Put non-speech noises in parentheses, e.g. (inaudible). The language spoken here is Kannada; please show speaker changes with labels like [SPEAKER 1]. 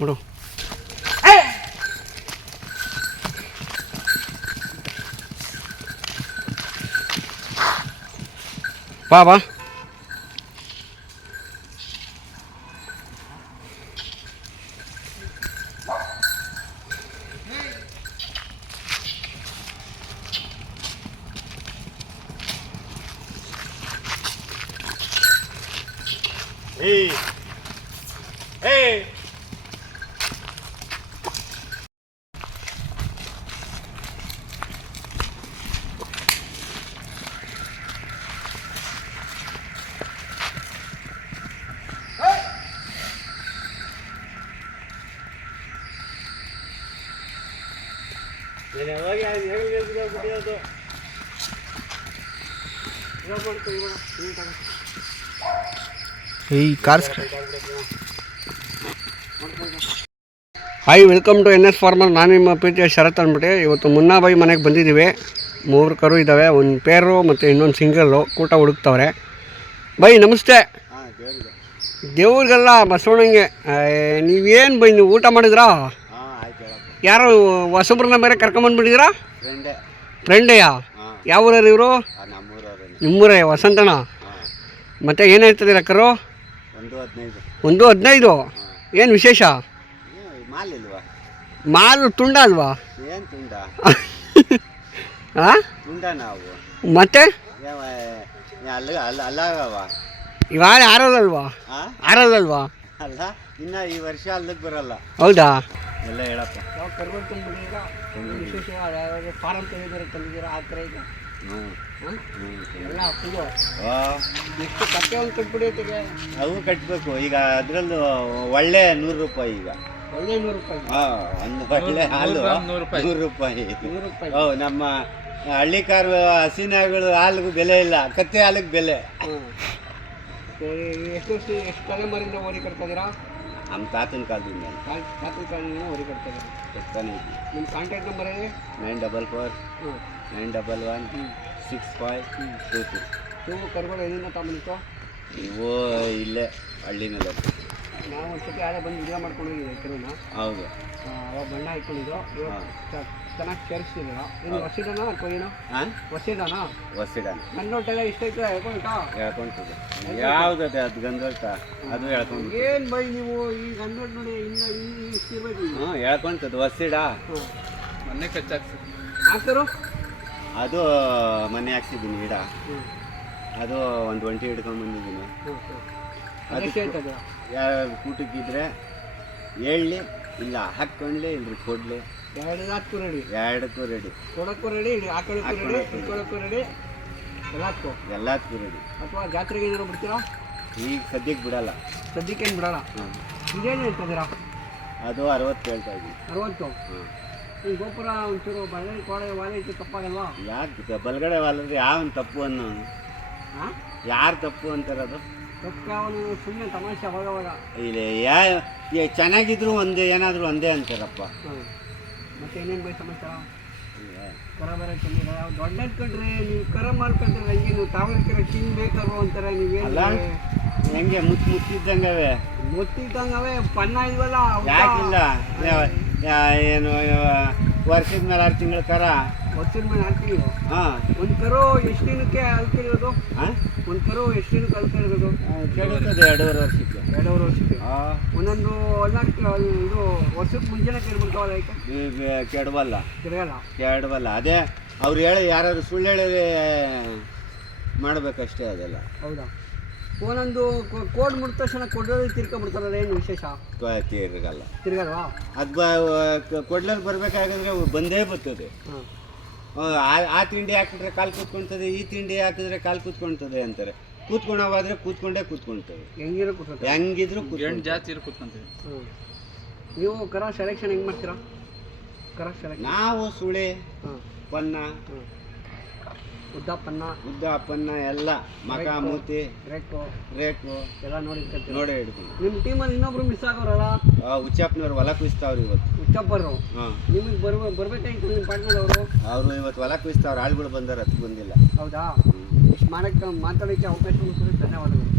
[SPEAKER 1] 물어.
[SPEAKER 2] 봐봐. 에이. 에이.
[SPEAKER 1] ಈ car hi welcome to N S farmer ನಾನು ನಿಮ್ಮ ಪ್ರೀತಿಯ ಶರತ್ ಅಂದ್ಬಿಟ್ಟು ಇವತ್ತು ಮುನ್ನಾಬಾಯಿ ಮನೆಗೆ ಬಂದಿದ್ದೀವಿ. ಮೂರು ಕರು ಇದ್ದಾವೆ ಒಂದು ಪೇರು ಮತ್ತು ಇನ್ನೊಂದು ಸಿಂಗಲ್ಲು ಕೂಟ ಹುಡುಕ್ತವ್ರೆ. ಬೈ ನಮಸ್ತೆ. ದೇವ್ರಿಗೆಲ್ಲ ಬಸವಣ್ಣಂಗೆ ನೀವೇನು ಬೈ ನೀವು ಊಟ ಮಾಡಿದ್ರಾ? ಯಾರೋ ಹೊಸಬ್ರನ್ನ ಬೇರೆ ಕರ್ಕೊಂಬಂದ್ಬಿಟ್ಟಿದ್ದೀರಾ
[SPEAKER 2] ಫ್ರೆಂಡೇ
[SPEAKER 1] ಫ್ರೆಂಡೆಯಾ ಯಾವ ಊರವ್ರು ಇವರು? ನಿಮ್ಮೂರೇ ವಸಂತಣ್ಣ? ಮತ್ತೆ ಏನು ಹೇಳ್ತಿದ್ದೀರಾ ಕರು
[SPEAKER 2] ಒಂದು ಹದಿನೈದು.
[SPEAKER 1] ಏನು ವಿಶೇಷ?
[SPEAKER 2] ಮಾಲ್
[SPEAKER 1] ತುಂಡ ಅಲ್ವಾ?
[SPEAKER 2] ಏನು ತುಂಡ? (laughs)
[SPEAKER 1] ಹಾಂ
[SPEAKER 2] ತುಂಡ ನಾವು.
[SPEAKER 1] ಮತ್ತೆ? ಇವಾಗ ಆರೋದಲ್ವಾ? ಆರೋದಲ್ವಾ?
[SPEAKER 2] ಅಲ್ಲ ಇನ್ನ ಈ ವರ್ಷ ಅಲ್ಲಕ್ಕೆ ಬರಲ್ಲ.
[SPEAKER 1] ಹೌದಾ?
[SPEAKER 2] ಎಲ್ಲ ಹೇಳಪ್ಪ.
[SPEAKER 1] ಫಾರಂ ತೆಗೆದಿರ ತಂದಿದ್ದೀರಾ ಆ ಥರ ಈಗ.
[SPEAKER 2] ಹ್ಞೂ ಹ್ಞೂ
[SPEAKER 1] ಎಲ್ಲ ಎಷ್ಟು ಕಟ್ಟೆ ಒಂದು
[SPEAKER 2] ಅವು ಕಟ್ಟಬೇಕು ಈಗ ಅದರಲ್ಲೂ ಒಳ್ಳೆ ನೂರು ರೂಪಾಯಿ ಈಗ.
[SPEAKER 1] ಒಳ್ಳೆ ನೂರು ರೂಪಾಯಿ.
[SPEAKER 2] ಹಾಂ ಒಂದು ಒಳ್ಳೆ ಹಾಲು ನೂರು ರೂಪಾಯಿ.
[SPEAKER 1] ನೂರು ರೂಪಾಯಿ.
[SPEAKER 2] ಹೌದು ನಮ್ಮ ಹಸಿ ಹಸಿನಾಗಳು ಹಾಲಿಗೂ ಬೆಲೆ ಇಲ್ಲ. ಕತ್ತೆ ಹಾಲಿಗೆ ಬೆಲೆ.
[SPEAKER 1] ಎಷ್ಟು ಎಷ್ಟು ತಲೆಮಾರಿಂದ ಓರಿ ಕಟ್ತಿದ್ದೀರಾ
[SPEAKER 2] ನಮ್ಮ ತಾತನ ಕಾಲದಿಂದ
[SPEAKER 1] ತಾತನ ಕಾಲದಿಂದ ಓರಿ ಕಟ್ತಾರೆ
[SPEAKER 2] ಕಟ್ತಾನೆ ಇದ್ವಿ.
[SPEAKER 1] ನಿಮ್ಮ ಕಾಂಟ್ಯಾಕ್ಟ್ ನಂಬರ್ ಹೇಳಿ?
[SPEAKER 2] Nine double four nine double one six five two two.
[SPEAKER 1] ನೀವು ಕರ್ಕೊಂಡು ಎಲ್ಲಿಂದ ತಗೊಂಡಿತ್ತು
[SPEAKER 2] ಇವು ಇಲ್ಲೇ ಹಳ್ಳಿನಲ್ಲೇ
[SPEAKER 1] ನಾವು ಒಂದು ಸರ್ತಿ ಯಾರೇ ಬಂದು ವಿಡಿಯೋ ಮಾಡ್ಕೊಂಡು ಹೋಗಿದ್ದೀವಿ ಕೆಲವನ್ನ
[SPEAKER 2] ಹೌದು.
[SPEAKER 1] ಅವಾಗ ಬಣ್ಣ ಇಟ್ಕೊಂಡಿದ್ರು ಚೆನ್ನಾಗಿ ಸೇರಿಸ್ತಿದ್ದೀರಾ ನೀನು ಹೊಸಿದನ ಅಥವಾ ಏನು?
[SPEAKER 2] ಹಾಂ
[SPEAKER 1] ಹೊಸಿದನ?
[SPEAKER 2] ಹೊಸಿಡಾನ
[SPEAKER 1] ನನ್ನ ನೋಟೆಲ್ಲ ಇಷ್ಟ ಐತೆ ಹೇಳ್ಕೊಂಡ್ಟಾ
[SPEAKER 2] ಹೇಳ್ಕೊಂತದೆ ಯಾವ್ದದೆ ಅದು ಗಂಧರ್ತ ಅದು ಹೇಳ್ಕೊಂಡು
[SPEAKER 1] ಏನು ಬೈ ನೀವು ಈ ಗಂಡೋಟ್ ನೋಡಿ ಇನ್ನ ಈ ಇಷ್ಟಿರ್ಬೇಕು
[SPEAKER 2] ಹ್ಞೂ ಹೇಳ್ಕೊಂತದ್ದು ಹೊಸಿಡ
[SPEAKER 1] ಹಾಂ
[SPEAKER 3] ಮೊನ್ನೆ ಕಚ್ಚಾಕ್ಸಿ
[SPEAKER 1] ಹಾಕ್ತಾರೋ
[SPEAKER 2] ಅದು ಮನೆ ಹಾಕ್ಸಿದ್ದೀನಿ ಗಿಡ.
[SPEAKER 1] ಹ್ಞೂ
[SPEAKER 2] ಅದು ಒಂದು ಒಂಟಿ ಹಿಡ್ಕೊಂಡು ಬಂದಿದ್ದೀನಿ. ಅದು ಕೂಟಕ್ಕಿದ್ರೆ ಹೇಳಲಿ ಇಲ್ಲ ಹಾಕ್ಕೊಂಡ್ಲಿ ಇಲ್ರಿ ಕೊಡ್ಲಿ.
[SPEAKER 1] ಎರಡು ರೆಡಿ
[SPEAKER 2] ಎರಡಕ್ಕೂ ರೆಡಿ
[SPEAKER 1] ಕೊಡೋಕ್ಕೂ ರೆಡಿ ಹಾಕೊಳ್ಳೋಕ್ಕೂ ರೆಡಿ ಇಟ್ಕೊಳ್ಳೋಕ್ಕೂ ರೆಡಿ ಎಲ್ಲಕ್ಕೂ
[SPEAKER 2] ಎಲ್ಲದಕ್ಕೂ ರೆಡಿ
[SPEAKER 1] ಅಥವಾ ಜಾತ್ರೆಗೆ ಏನಾದ್ರು ಬಿಡ್ತೀರಾ?
[SPEAKER 2] ಈಗ ಸದ್ಯಕ್ಕೆ ಬಿಡಲ್ಲ.
[SPEAKER 1] ಸದ್ಯಕ್ಕೆ ಏನು ಬಿಡಲ್ಲ?
[SPEAKER 2] ಹ್ಮ್.
[SPEAKER 1] ಇದೇನು ಹೇಳ್ತಿದ್ದೀರಾ
[SPEAKER 2] ಅದು ಅರವತ್ತು ಹೇಳ್ತಾ ಇದ್ದೀನಿ.
[SPEAKER 1] ಅರವತ್ತು? ಈ ಗೋಪುರ ಒಂಚೂರು ಬಳ್ಳಿ ಕೋಳೆ ವಾಲೆ ಇತ್ತು ತಪ್ಪಾಗಲ್ವಾ?
[SPEAKER 2] ಯಾಕೆ ಬಲಗಡೆ ವಾಲದ್ರೆ ಯಾವನ್ ತಪ್ಪು ಅನ್ನೋ
[SPEAKER 1] ಹಾಂ
[SPEAKER 2] ಯಾರು ತಪ್ಪು ಅಂತಾರದು?
[SPEAKER 1] ತಪ್ಪು ಅವನು ಸುಮ್ಮನೆ ತಮಾಷೆ ಅವಾಗ ಅವಾಗ.
[SPEAKER 2] ಇಲ್ಲಿ ಯಾ ಚೆನ್ನಾಗಿದ್ರು ಒಂದೇ ಏನಾದರೂ ಒಂದೇ ಅಂತಾರಪ್ಪ.
[SPEAKER 1] ಹಾಂ ಮತ್ತೆ ಏನೇನು ಬೈ ಸಮಾಚಾರ ಕರ ಬರ ಚೆನ್ನಾಗಿದೆ ಯಾವ ದೊಡ್ಡ ಕಟ್ರಿ ನೀವು ಕರ ಮಾಡ್ಕೊಂಡ್ರೆ ಹಂಗೆ ನೀವು ಕಿಂಗ್ ಬೇಕಾದ್ರು ಅಂತಾರೆ? ನೀವೇನು
[SPEAKER 2] ಹೆಂಗೆ ಮುಚ್ಚಿ ಮುಚ್ಚಿದ್ದಂಗವೆ
[SPEAKER 1] ಗೊತ್ತಿದ್ದಂಗವೆ ಪನ್ನ ಇಲ್ವಲ್ಲ
[SPEAKER 2] ಯಾಕಿಲ್ಲ? ಏನು ವರ್ಷದ ಮೇಲೆ ಆರು ತಿಂಗಳ ಕರ.
[SPEAKER 1] ವರ್ಷದ ಮೇಲೆ ಹಾಕ್ತೀವಿ
[SPEAKER 2] ಹಾಂ.
[SPEAKER 1] ಒಂದು ಕರು ಎಷ್ಟು ದಿನಕ್ಕೆ ಅಲ್ಕಿರೋದು
[SPEAKER 2] ಹಾಂ?
[SPEAKER 1] ಒಂದು ಕರು ಎಷ್ಟು ದಿನಕ್ಕೆ ಅಲ್ಕಿರೋದು
[SPEAKER 2] ಕೇಳುತ್ತದೆ ಎರಡೂವರೆ ವರ್ಷಕ್ಕೆ.
[SPEAKER 1] ಎರಡೂವರೆ ವರ್ಷಕ್ಕೆ. ಒಂದೊಂದು ಹೊಲಕ್ಕೆ ಇದು ವರ್ಷಕ್ಕೆ ಮುಂಚೆನೇ ಕೇಳ್ಬಿಡ್ತಾವಲ್ಲ ಯಾಕೆ
[SPEAKER 2] ಕೆಡವಲ್ಲ.
[SPEAKER 1] ತಿರ್ಗಲ್ಲ
[SPEAKER 2] ಕೆಡವಲ್ಲ. ಅದೇ ಅವ್ರು ಹೇಳಿ ಯಾರಾದ್ರು ಸುಳ್ಳು ಹೇಳಿ ಮಾಡಬೇಕಷ್ಟೇ ಅದೆಲ್ಲ.
[SPEAKER 1] ಹೌದಾ? ಒಂದೊಂದು ಕೋಡ್ ಮುಟ್ಟ ತಕ್ಷಣ ಕೊಡೋದು ತಿರ್ಕೊಂಡ್ಬಿಡ್ತಾರಲ್ಲ ಏನು ವಿಶೇಷ?
[SPEAKER 2] ತಿರ್ಗಲ್ಲ.
[SPEAKER 1] ತಿರ್ಗಲ್ವಾ?
[SPEAKER 2] ಅದು ಕೊಡ್ಲಲ್ಲಿ ಬರಬೇಕಾಗಂದ್ರೆ ಬಂದೇ ಬರ್ತದೆ. ಆ- ಆ ತಿಂಡಿ ಹಾಕಿದ್ರೆ ಕಾಲು ಕೂತ್ಕೊಳ್ತದೆ ಈ ತಿಂಡಿ ಹಾಕಿದ್ರೆ ಕಾಲು ಕೂತ್ಕೊಳ್ತದೆ ಅಂತಾರೆ. ಕೂತ್ಕೊಂಡವಾದ್ರೆ ಕೂತ್ಕೊಂಡೇ ಕೂತ್ಕೊಳ್ತದೆ
[SPEAKER 1] ಹೆಂಗಿರೋ ಕೂತ್ಕೊತಾರೆ
[SPEAKER 2] ಹೆಂಗಿದ್ರು ಹೆಣ್ಣು
[SPEAKER 3] ಜಾತಿ ಇರು ಕೂತ್ಕೊಂತೀವಿ
[SPEAKER 1] ಹ್ಞೂ ನೀವು ಕರ ಸೆಲೆಕ್ಷನ್ ಹೆಂಗ್ ಮಾಡ್ತೀರಾ? ಕರ ಸೆಲೆಕ್ಷನ್
[SPEAKER 2] ನಾವು ಸುಳೆ
[SPEAKER 1] ಹಾಂ
[SPEAKER 2] ಪನ್ನ
[SPEAKER 1] ಉದ್ದ ಪನ್ನ.
[SPEAKER 2] ಉದ್ದ ಪನ್ನ ಎಲ್ಲ ಮಗ ಮೂತಿ
[SPEAKER 1] ರೇಕು
[SPEAKER 2] ರೇಕು
[SPEAKER 1] ಎಲ್ಲ ನೋಡಿ
[SPEAKER 2] ನೋಡಿ ಹಿಡ್ಕೊಂಡು
[SPEAKER 1] ನಿಮ್ಮ ಟೀಮಲ್ಲಿ ಇನ್ನೊಬ್ರು ಮಿಸ್ ಆಗೋರಲ್ಲ?
[SPEAKER 2] ಹುಚ್ಚಪ್ಪನವ್ರು ಹೊಲ ಕುಯಿಸ್ತಾವ್ರು ಇವತ್ತು. ಹಾಂ.
[SPEAKER 1] ನಿಮಗೆ ಬರ್ಬ ಬರ್ಬೇಕಾಗಿತ್ತು ನಿಮ್ಮ ಪಾರ್ಟ್ನರ್
[SPEAKER 2] ಅವರು? ಇವತ್ತು ಹೊಲ ಕುಯಿಸ್ತಾವ್ರು ಆಳುಗಳು ಬಂದಾರ ಅದಕ್ಕೆ ಬಂದಿಲ್ಲ.
[SPEAKER 1] ಹೌದಾ? ಇಷ್ಟು ಮಾಡೋಕ್ಕೆ ಮಾತಾಡೋಕ್ಕೆ ಅವಕಾಶ ಕೊಡಿ ಧನ್ಯವಾದಗಳು.